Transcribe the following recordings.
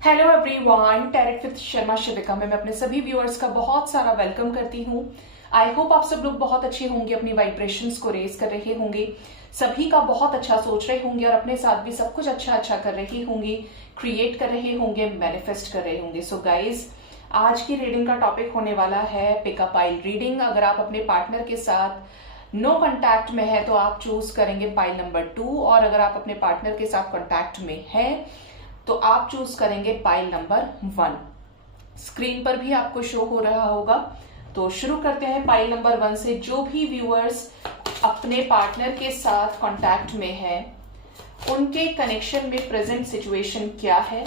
Hello everyone, tarot with Sharma Shivika में मैं अपने सभी व्यूअर्स का बहुत सारा वेलकम करती हूँ। आई होप आप सब लोग बहुत अच्छे होंगे, अपनी वाइब्रेशंस को रेज कर रहे होंगे, सभी का बहुत अच्छा सोच रहे होंगे और अपने साथ भी सब कुछ अच्छा अच्छा कर रहे होंगे, क्रिएट कर रहे होंगे, मैनिफेस्ट कर रहे होंगे। सो गाइज, आज की रीडिंग का टॉपिक होने वाला है पिकअप पाइल रीडिंग। अगर आप अपने पार्टनर के साथ नो कांटेक्ट में है तो आप चूज करेंगे पाइल नंबर 2, और अगर आप अपने पार्टनर के साथ कांटेक्ट में है तो आप चूज करेंगे पाइल नंबर 1। स्क्रीन पर भी आपको शो हो रहा होगा। तो शुरू करते हैं पाइल नंबर 1 से। जो भी व्यूअर्स अपने पार्टनर के साथ कांटेक्ट में है, उनके कनेक्शन में प्रेजेंट सिचुएशन क्या है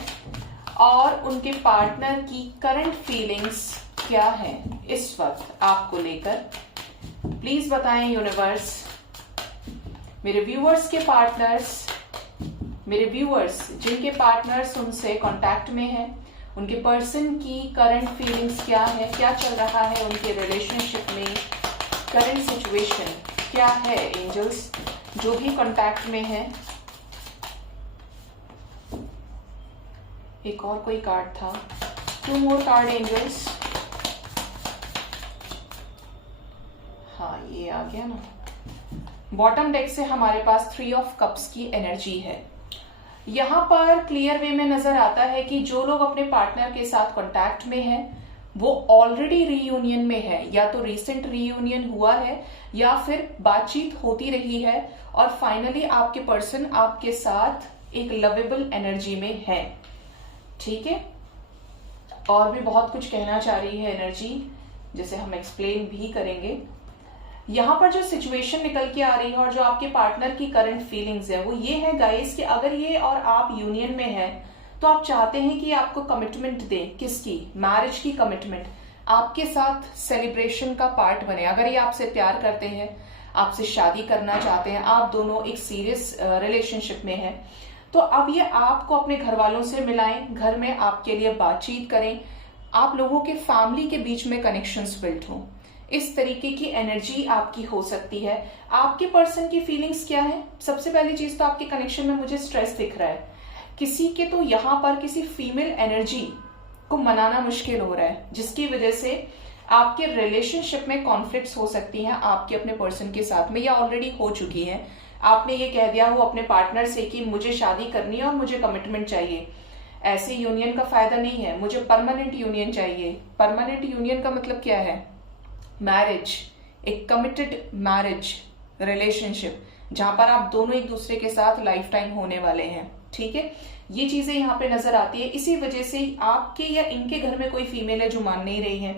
और उनके पार्टनर की करंट फीलिंग्स क्या है इस वक्त आपको लेकर, प्लीज बताएं यूनिवर्स। मेरे व्यूअर्स के पार्टनर्स, मेरे व्यूअर्स जिनके पार्टनर्स उनसे कांटेक्ट में हैं, उनके पर्सन की करंट फीलिंग्स क्या है, क्या चल रहा है उनके रिलेशनशिप में, करंट सिचुएशन क्या है। एंजल्स जो भी कांटेक्ट में है, एक और कोई कार्ड था, 2 मोर कार्ड एंजल्स। हाँ, ये आ गया ना। बॉटम डेक से हमारे पास 3 ऑफ कप्स की एनर्जी है। यहां पर क्लियर वे में नजर आता है कि जो लोग अपने पार्टनर के साथ कांटेक्ट में हैं, वो ऑलरेडी रीयूनियन में है, या तो रिसेंट रीयूनियन हुआ है या फिर बातचीत होती रही है और फाइनली आपके पर्सन आपके साथ एक लवेबल एनर्जी में है। ठीक है, और भी बहुत कुछ कहना चाह रही है एनर्जी, जिसे हम एक्सप्लेन भी करेंगे। यहां पर जो सिचुएशन निकल के आ रही है और जो आपके पार्टनर की करंट फीलिंग्स है वो ये है गाइस कि अगर ये और आप यूनियन में हैं तो आप चाहते हैं कि आपको कमिटमेंट दे। किसकी? मैरिज की कमिटमेंट, आपके साथ सेलिब्रेशन का पार्ट बने। अगर ये आपसे प्यार करते हैं, आपसे शादी करना चाहते हैं, आप दोनों एक सीरियस रिलेशनशिप में हैं, तो अब ये आपको अपने घर वालों से मिलाएं, घर में आपके लिए बातचीत करें, आप लोगों के फैमिली के बीच में कनेक्शंस बिल्ड हों। इस तरीके की एनर्जी आपकी हो सकती है। आपके पर्सन की फीलिंग्स क्या है? सबसे पहली चीज तो आपके कनेक्शन में मुझे स्ट्रेस दिख रहा है किसी के, तो यहाँ पर किसी फीमेल एनर्जी को मनाना मुश्किल हो रहा है, जिसकी वजह से आपके रिलेशनशिप में कॉन्फ्लिक्ट्स हो सकती हैं आपके अपने पर्सन के साथ में, या ऑलरेडी हो चुकी है। आपने ये कह दिया हो अपने पार्टनर से कि मुझे शादी करनी है और मुझे कमिटमेंट चाहिए। ऐसे यूनियन का फायदा नहीं है, मुझे परमानेंट यूनियन चाहिए। परमानेंट यूनियन का मतलब क्या है? मैरिज, एक कमिटेड मैरिज रिलेशनशिप जहां पर आप दोनों एक दूसरे के साथ लाइफ टाइम होने वाले हैं। ठीक है, ये चीजें यहाँ पे नजर आती है। इसी वजह से आपके या इनके घर में कोई फीमेल है जो मान नहीं रही है,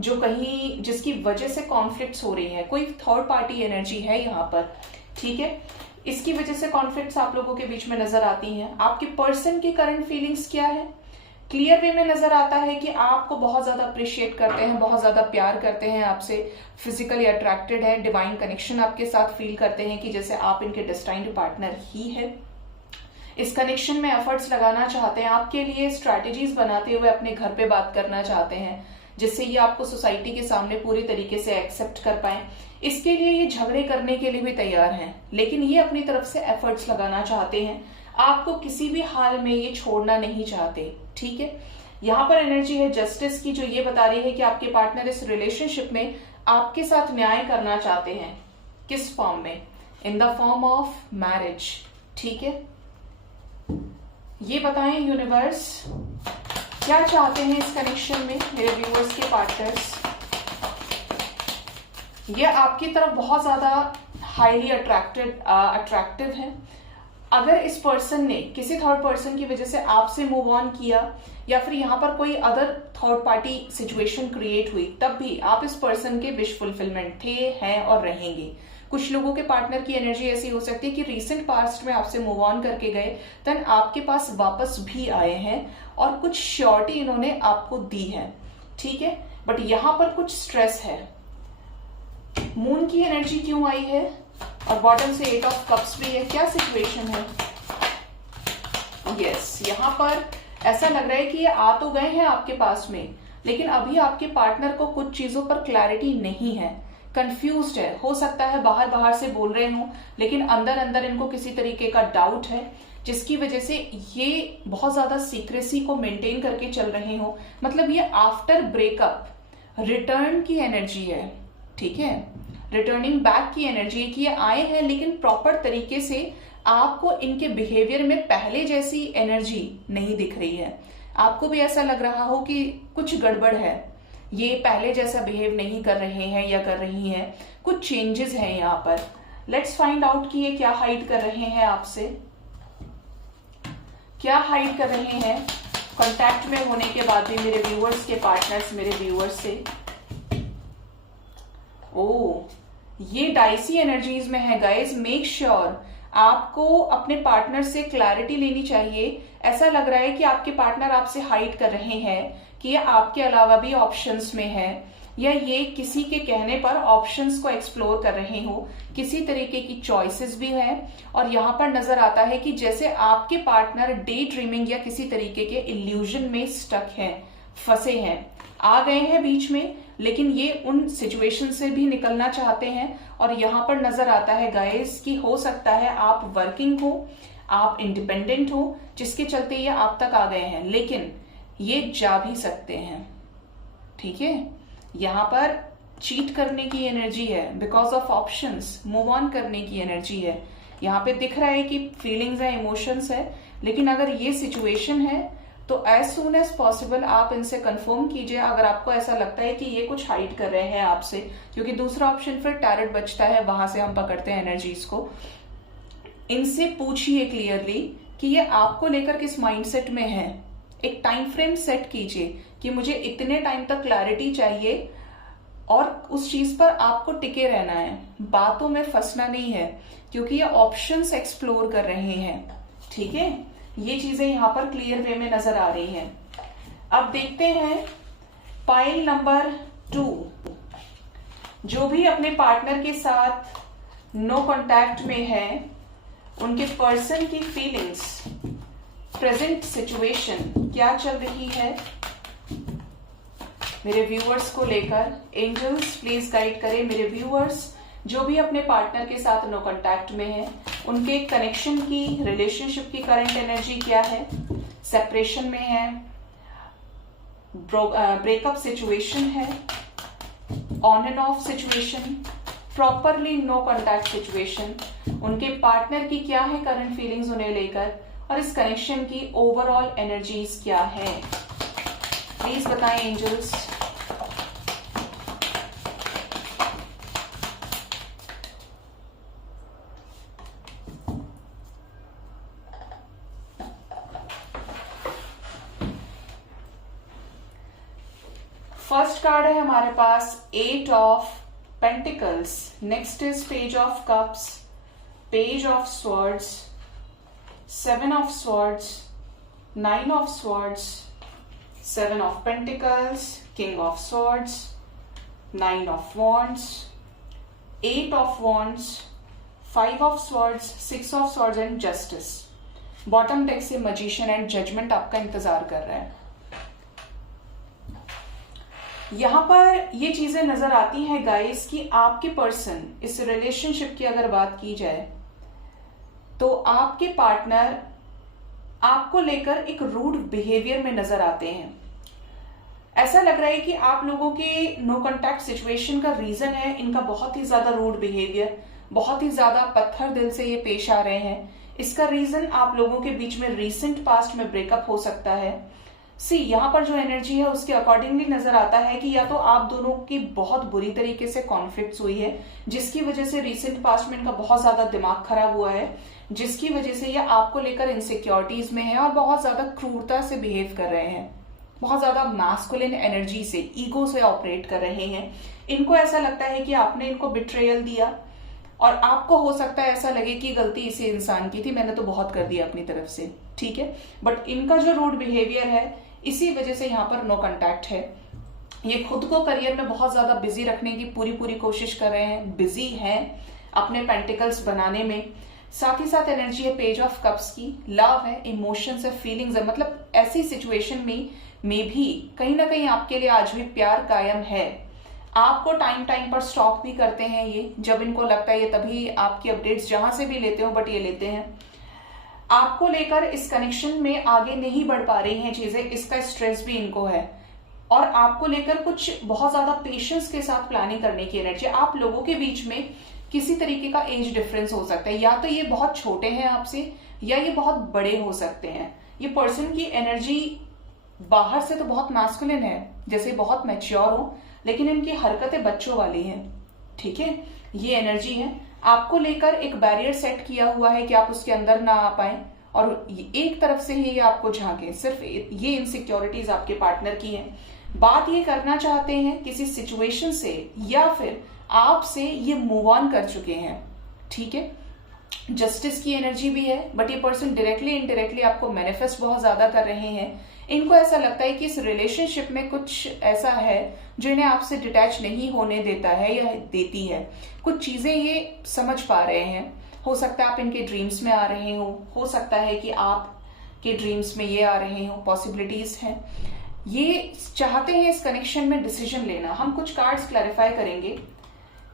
जो कहीं जिसकी वजह से कॉन्फ्लिक्ट्स हो रही है, कोई थर्ड पार्टी एनर्जी है यहाँ पर। ठीक है, इसकी वजह से कॉन्फ्लिक्ट्स आप लोगों के बीच में नजर आती हैं। आपके पर्सन की करंट फीलिंग्स क्या है? क्लियर वे में नजर आता है कि आपको बहुत ज्यादा अप्रिशिएट करते हैं, बहुत ज्यादा प्यार करते हैं, आपसे फिजिकली अट्रैक्टेड है, डिवाइन कनेक्शन आपके साथ फील करते हैं कि जैसे आप इनके डेस्टाइन्ड पार्टनर ही है। इस कनेक्शन में एफर्ट्स लगाना चाहते हैं, आपके लिए स्ट्रैटेजीज बनाते हुए अपने घर पे बात करना चाहते हैं, जिससे ये आपको सोसाइटी के सामने पूरी तरीके से एक्सेप्ट कर पाए। इसके लिए ये झगड़े करने के लिए भी तैयार हैं, लेकिन ये अपनी तरफ से एफर्ट्स लगाना चाहते हैं, आपको किसी भी हाल में ये छोड़ना नहीं चाहते। ठीक है, यहाँ पर एनर्जी है जस्टिस की, जो ये बता रही है कि आपके पार्टनर इस रिलेशनशिप में आपके साथ न्याय करना चाहते हैं। किस फॉर्म में? In the form of marriage. ठीक है, ये बताएं यूनिवर्स क्या चाहते हैं इस कनेक्शन में मेरे व्यूअर्स के पार्टनर्स। ये आपकी तरफ बहुत ज्यादा हाईली अट्रैक्टिव है। अगर इस पर्सन ने किसी थर्ड पर्सन की वजह से आपसे मूव ऑन किया, या फिर यहाँ पर कोई other third party situation create हुई, तब भी आप इस पर्सन के विश फुलफिलमेंट थे, हैं और रहेंगे। कुछ लोगों के पार्टनर की एनर्जी ऐसी हो सकती है कि रिसेंट पास्ट में आपसे मूव ऑन करके गए, देन आपके पास वापस भी आए हैं और कुछ श्योरिटी इन्होंने आपको दी है। ठीक है, बट यहाँ पर कुछ स्ट्रेस है। मून की एनर्जी क्यों आई है और बॉटम से 8 ऑफ कप्स भी है? क्या सिचुएशन है? यस, यहाँ पर ऐसा लग रहा है कि ये आ तो गए हैं आपके पास में, लेकिन अभी आपके पार्टनर को कुछ चीजों पर क्लैरिटी नहीं है, कंफ्यूज्ड है। हो सकता है बाहर बाहर से बोल रहे हो, लेकिन अंदर अंदर इनको किसी तरीके का डाउट है जिसकी वजह से ये बहुत ज्यादा सीक्रेसी को मेंटेन करके चल रहे हो। मतलब ये आफ्टर ब्रेकअप रिटर्न की एनर्जी है, ठीक है, रिटर्निंग बैक की एनर्जी है कि ये आए हैं लेकिन प्रॉपर तरीके से आपको इनके बिहेवियर में पहले जैसी एनर्जी नहीं दिख रही है। आपको भी ऐसा लग रहा हो कि कुछ गड़बड़ है, ये पहले जैसा बिहेव नहीं कर रहे हैं या कर रही हैं, कुछ चेंजेस हैं यहाँ पर। लेट्स फाइंड आउट कि ये क्या हाइड कर रहे हैं आपसे, क्या हाइड कर रहे हैं कांटेक्ट में होने के बाद भी मेरे व्यूअर्स के पार्टनर्स मेरे व्यूअर्स से। ये डाइसी एनर्जीज में है गाइस। मेक श्योर आपको अपने पार्टनर से क्लैरिटी लेनी चाहिए। ऐसा लग रहा है कि आपके पार्टनर आपसे हाइड कर रहे हैं कि ये आपके अलावा भी ऑप्शंस में है, या ये किसी के कहने पर ऑप्शंस को एक्सप्लोर कर रहे हो, किसी तरीके की चॉइसेस भी है। और यहाँ पर नजर आता है कि जैसे आपके पार्टनर डे ड्रीमिंग या किसी तरीके के इल्यूजन में स्टक हैं, फंसे हैं, आ गए हैं बीच में, लेकिन ये उन सिचुएशन से भी निकलना चाहते हैं। और यहाँ पर नजर आता है गाइस कि हो सकता है आप वर्किंग हो, आप इंडिपेंडेंट हो, जिसके चलते ये आप तक आ गए हैं, लेकिन ये जा भी सकते हैं, ठीक है। यहाँ पर चीट करने की एनर्जी है, because of options, move on करने की एनर्जी है। यहाँ पे दिख रहा है कि फीलिंग्स है, इमोशंस है, लेकिन अगर ये सिचुएशन है तो एज सुन एज पॉसिबल आप इनसे कंफर्म कीजिए अगर आपको ऐसा लगता है कि ये कुछ हाइड कर रहे हैं आपसे, क्योंकि दूसरा ऑप्शन फिर टैरेट बचता है, वहां से हम पकड़ते हैं एनर्जीज को। इनसे पूछिए क्लियरली कि ये आपको लेकर किस माइंडसेट में है। एक टाइम फ्रेम सेट कीजिए कि मुझे इतने टाइम तक क्लैरिटी चाहिए और उस चीज पर आपको टिके रहना है, बातों में फंसना नहीं है, क्योंकि ये ऑप्शंस एक्सप्लोर कर रहे हैं, ठीक है। ये चीजें यहां पर क्लियर वे में नजर आ रही हैं। अब देखते हैं पाइल नंबर 2। जो भी अपने पार्टनर के साथ नो कांटेक्ट में है, उनके पर्सन की फीलिंग्स, प्रेजेंट सिचुएशन क्या चल रही है मेरे व्यूअर्स को लेकर। एंजल्स प्लीज गाइड करें मेरे व्यूअर्स जो भी अपने पार्टनर के साथ नो कांटेक्ट में है, उनके कनेक्शन की, रिलेशनशिप की करंट एनर्जी क्या है, सेपरेशन में है, ब्रेकअप सिचुएशन है, on and off situation, properly no contact situation, उनके पार्टनर की क्या है करंट फीलिंग्स उन्हें लेकर, और इस कनेक्शन की ओवरऑल एनर्जीज क्या है, प्लीज बताएं एंजल्स। फर्स्ट कार्ड है हमारे पास 8 of pentacles, next is page of cups, page of swords, 7 of swords, 9 of swords, 7 of pentacles, king of swords, 9 of wands, 8 of wands, 5 of swords, 6 of swords and justice. Bottom deck से magician and judgement आपका इंतजार कर रहा है। यहां पर ये चीजें नजर आती हैं गाइस कि आपके पर्सन, इस रिलेशनशिप की अगर बात की जाए तो आपके पार्टनर आपको लेकर एक रूड बिहेवियर में नजर आते हैं। ऐसा लग रहा है कि आप लोगों के नो कांटेक्ट सिचुएशन का रीजन है इनका बहुत ही ज्यादा रूड बिहेवियर, बहुत ही ज्यादा पत्थर दिल से ये पेश आ रहे हैं। इसका रीजन आप लोगों के बीच में रीसेंट पास्ट में ब्रेकअप हो सकता है। यहाँ पर जो एनर्जी है उसके अकॉर्डिंगली नजर आता है कि या तो आप दोनों की बहुत बुरी तरीके से कॉन्फ्लिक्ट्स हुई है, जिसकी वजह से रीसेंट पास्ट में इनका बहुत ज्यादा दिमाग खराब हुआ है, जिसकी वजह से ये आपको लेकर इनसिक्योरिटीज में है और बहुत ज्यादा क्रूरता से बिहेव कर रहे हैं, बहुत ज्यादा मैस्कुलिन एनर्जी से, ईगो से ऑपरेट कर रहे हैं। इनको ऐसा लगता है कि आपने इनको बिट्रेयल दिया और आपको हो सकता है ऐसा लगे कि गलती इसी इंसान की थी, मैंने तो बहुत कर दिया अपनी तरफ से, ठीक है। बट इनका जो रूड बिहेवियर है इसी वजह से यहाँ पर नो कांटेक्ट है। ये खुद को करियर में बहुत ज्यादा बिजी रखने की पूरी कोशिश कर रहे हैं, बिजी हैं अपने पेंटिकल्स बनाने में। साथ ही साथ एनर्जी है पेज ऑफ कप्स की, लव है, इमोशंस है, फीलिंग्स है। मतलब ऐसी सिचुएशन में भी कहीं ना कहीं आपके लिए आज भी प्यार कायम है। आपको टाइम पर स्टॉक भी करते हैं ये, जब इनको लगता है ये, तभी आपकी अपडेट्स जहां से भी लेते हो बट ये लेते हैं। आपको लेकर इस कनेक्शन में आगे नहीं बढ़ पा रही हैं चीजें, इसका स्ट्रेस भी इनको है। और आपको लेकर कुछ बहुत ज्यादा पेशेंस के साथ प्लानिंग करने की एनर्जी। आप लोगों के बीच में किसी तरीके का एज डिफरेंस हो सकता है, या तो ये बहुत छोटे हैं आपसे या ये बहुत बड़े हो सकते हैं। ये पर्सन की एनर्जी बाहर से तो बहुत मैस्कुलिन है, जैसे बहुत मैच्योर हो, लेकिन इनकी हरकतें बच्चों वाली हैं। ठीक है, ये एनर्जी है। आपको लेकर एक बैरियर सेट किया हुआ है कि आप उसके अंदर ना आ पाए और एक तरफ से ही ये आपको झांके। सिर्फ ये इनसिक्योरिटीज आपके पार्टनर की हैं। बात ये करना चाहते हैं किसी सिचुएशन से, या फिर आपसे ये मूव ऑन कर चुके हैं। ठीक है, जस्टिस की एनर्जी भी है, बट ये पर्सन डायरेक्टली इनडायरेक्टली आपको मैनिफेस्ट बहुत ज्यादा कर रहे हैं। इनको ऐसा लगता है कि इस रिलेशनशिप में कुछ ऐसा है जो इन्हें आपसे डिटैच नहीं होने देता है या देती है। कुछ चीजें ये समझ पा रहे हैं। हो सकता है आप इनके ड्रीम्स में आ रहे हो सकता है कि आप के ड्रीम्स में ये आ रहे हो, पॉसिबिलिटीज हैं। ये चाहते हैं इस कनेक्शन में डिसीजन लेना। हम कुछ कार्ड्स क्लैरिफाई करेंगे।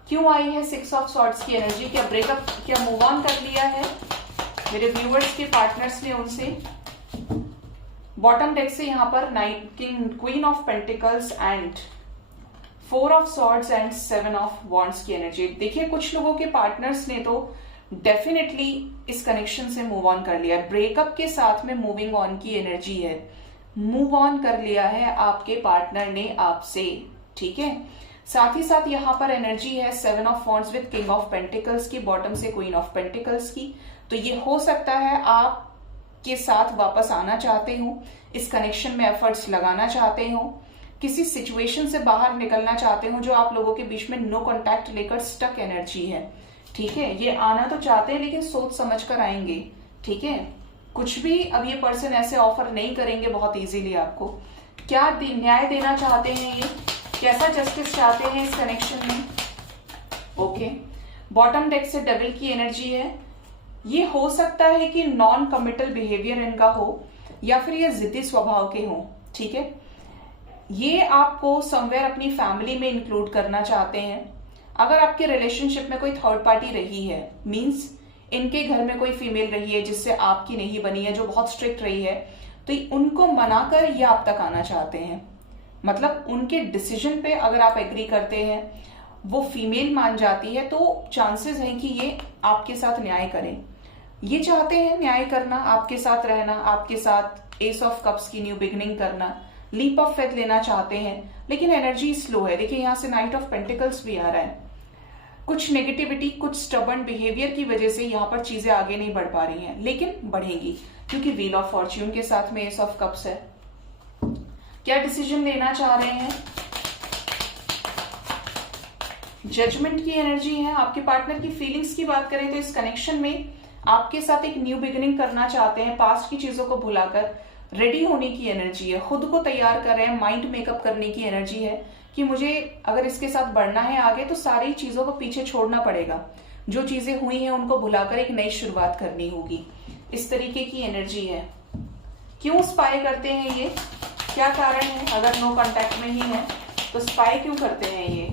क्यों आई है 6 ऑफ सॉर्ड्स की एनर्जी? क्या ब्रेकअप, क्या मूव ऑन कर लिया है मेरे व्यूअर्स के पार्टनर्स ने उनसे? बॉटम डेक से यहाँ पर queen of pentacles and 4 of swords and 7 of wands की एनर्जी। देखिए, कुछ लोगों के पार्टनर्स ने तो डेफिनेटली इस कनेक्शन से मूव ऑन कर लिया है। ब्रेकअप के साथ में मूविंग ऑन की एनर्जी है। मूव ऑन कर लिया है आपके पार्टनर ने आपसे। ठीक है, साथ ही साथ यहाँ पर एनर्जी है 7 of wands with king of pentacles की, बॉटम से क्वीन ऑफ पेंटिकल्स की। तो ये हो सकता है आप के साथ वापस आना चाहते हो, इस कनेक्शन में एफर्ट्स लगाना चाहते हो, किसी सिचुएशन से बाहर निकलना चाहते हो जो आप लोगों के बीच में नो कॉन्टैक्ट लेकर स्टक एनर्जी है। ठीक है, ये आना तो चाहते हैं लेकिन सोच समझ कर आएंगे। ठीक है, कुछ भी अब ये पर्सन ऐसे ऑफर नहीं करेंगे बहुत इजीली आपको। क्या न्याय देना चाहते हैं ये? कैसा जस्टिस चाहते हैं इस कनेक्शन में? ओके, बॉटम डेक से डेविल की एनर्जी है। ये हो सकता है कि नॉन कमिटल बिहेवियर इनका हो, या फिर ये जिद्दी स्वभाव के हो। ठीक है, ये आपको समवेयर अपनी फैमिली में इंक्लूड करना चाहते हैं। अगर आपके रिलेशनशिप में कोई थर्ड पार्टी रही है, मींस इनके घर में कोई फीमेल रही है जिससे आपकी नहीं बनी है, जो बहुत स्ट्रिक्ट रही है, तो उनको मनाकर ये आप तक आना चाहते हैं। मतलब उनके डिसीजन पे अगर आप एग्री करते हैं, वो फीमेल मान जाती है, तो चांसेस हैं कि ये आपके साथ न्याय करें। ये चाहते हैं न्याय करना, आपके साथ रहना, आपके साथ एस ऑफ कप्स की न्यू बिगनिंग करना, लीप ऑफ फेथ लेना चाहते हैं, लेकिन एनर्जी स्लो है। देखिए, यहां से नाइट ऑफ पेंटिकल्स भी आ रहा है। कुछ नेगेटिविटी, कुछ स्टबर्न बिहेवियर की वजह से यहाँ पर चीजें आगे नहीं बढ़ पा रही हैं, लेकिन बढ़ेंगी क्योंकि व्हील ऑफ फॉर्च्यून के साथ में एस ऑफ कप्स है। क्या डिसीजन लेना चाह रहे हैं? जजमेंट की एनर्जी है। आपके पार्टनर की फीलिंग्स की बात करें तो इस कनेक्शन में आपके साथ एक न्यू बिगिनिंग करना चाहते हैं। पास्ट की चीजों को भुलाकर रेडी होने की एनर्जी है। खुद को तैयार कर रहे हैं, माइंड मेकअप करने की एनर्जी है कि मुझे अगर इसके साथ बढ़ना है आगे तो सारी चीजों को पीछे छोड़ना पड़ेगा। जो चीजें हुई हैं उनको भुलाकर एक नई शुरुआत करनी होगी। इस तरीके की एनर्जी है। क्यों स्पाई करते हैं ये? क्या कारण है? अगर नो कांटेक्ट में ही है तो स्पाई क्यों करते हैं ये?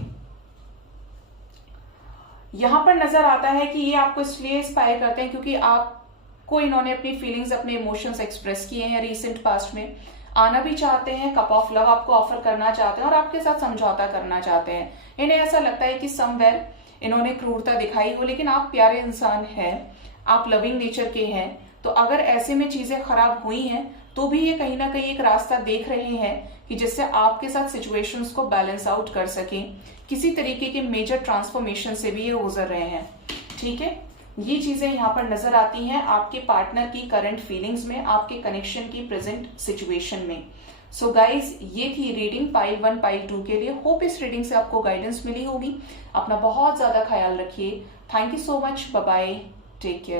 यहां पर नजर आता है कि ये आपको इसलिए स्पाई करते हैं क्योंकि आपको इन्होंने अपनी फीलिंग्स, अपने इमोशंस एक्सप्रेस किए हैं रिसेंट पास्ट में। आना भी चाहते हैं, कप ऑफ लव आपको ऑफर करना चाहते हैं और आपके साथ समझौता करना चाहते हैं। इन्हें ऐसा लगता है कि समवेयर इन्होंने क्रूरता दिखाई हो, लेकिन आप प्यारे इंसान हैं, आप लविंग नेचर के हैं। तो अगर ऐसे में चीजें खराब हुई हैं तो भी ये कहीं ना कहीं एक रास्ता देख रहे हैं कि जिससे आपके साथ सिचुएशंस को बैलेंस आउट कर सकें। किसी तरीके के मेजर ट्रांसफॉर्मेशन से भी ये गुजर रहे हैं। ठीक है, ये चीजें यहाँ पर नजर आती हैं आपके पार्टनर की करंट फीलिंग्स में, आपके कनेक्शन की प्रेजेंट सिचुएशन में। सो गाइज, ये थी रीडिंग पाइल 1 पाइल 2 के लिए। होप इस रीडिंग से आपको गाइडेंस मिली होगी। अपना बहुत ज्यादा ख्याल रखिए। Thank you so much. Bye bye, take care.